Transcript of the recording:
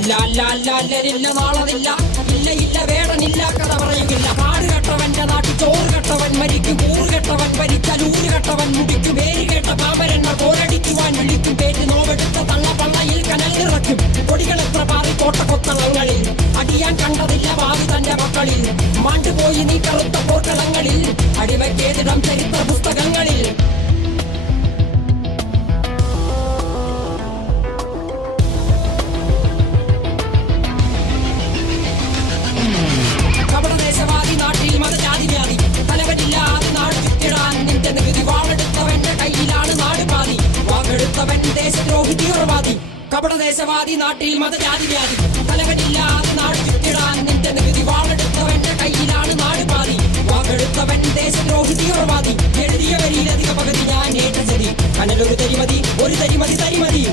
അല്ല അല്ല അല്ല അല്ലരില്ല നാളതില്ല, ഇല്ല ഇല്ല വേടനില്ല കഥ പറയുകില്ല. കാട് കെട്ടവന്റെ നാട്ടിൽ ചോറ് കെട്ടവൻ മരിക്കും, കൂറ് കെട്ടവൻ ഭരിച്ചാൽ ഊര് കെട്ടവൻ മുടിക്കും. പേര് കേട്ട പാമ്പരെണ്ണ പോരടിക്കുവാൻ വിളിക്കും, പേറ്റ് നോവെടുത്ത തള്ളപ്പള്ളയിൽ കനൽ നിറയ്ക്കും. കൊടികളെത്ര പാറി കോട്ടക്കൊത്തളങ്ങളിൽ അടിയാൻ കണ്ടതില്ല ഭാവി തന്റെ മക്കളിൽ. മാണ്ടുപോയി നീ കറുത്ത പോർക്കളങ്ങളിൽ അടിവയ്ക്കേതിടം ചരിത്ര പുസ്തകങ്ങളിൽ. കപടദേശവാദി നാട്ടിൽ മതജാതി വ്യാധി, തലവനില്ലാതെ നാട് ചുറ്റിടാൻ നിന്റെ നികുതി. വാളെടുത്തവന്റെ കയ്യിലാണ് നാട് പാതി, വാക്കെടുത്തവൻ ദേശദ്രോഹി തീവ്രവാദി. കപടദേശവാദി നാട്ടിൽ മതജാതി വ്യാധി, തലവനില്ലാതെ നാട് ചുറ്റിടാൻ നിന്റെ നികുതി. വാളെടുത്തവന്റെ കയ്യിലാണ് നാട് പാതി, വാക്കെടുത്തവൻ ദേശദ്രോഹി തീവ്രവാദി. എഴുതിയ വരിയിലധിക പകുതി ഞാൻ ഏറ്റ ചതി, കനലൊരു തരിമതി ഒരു തരിമതി തരിമതി.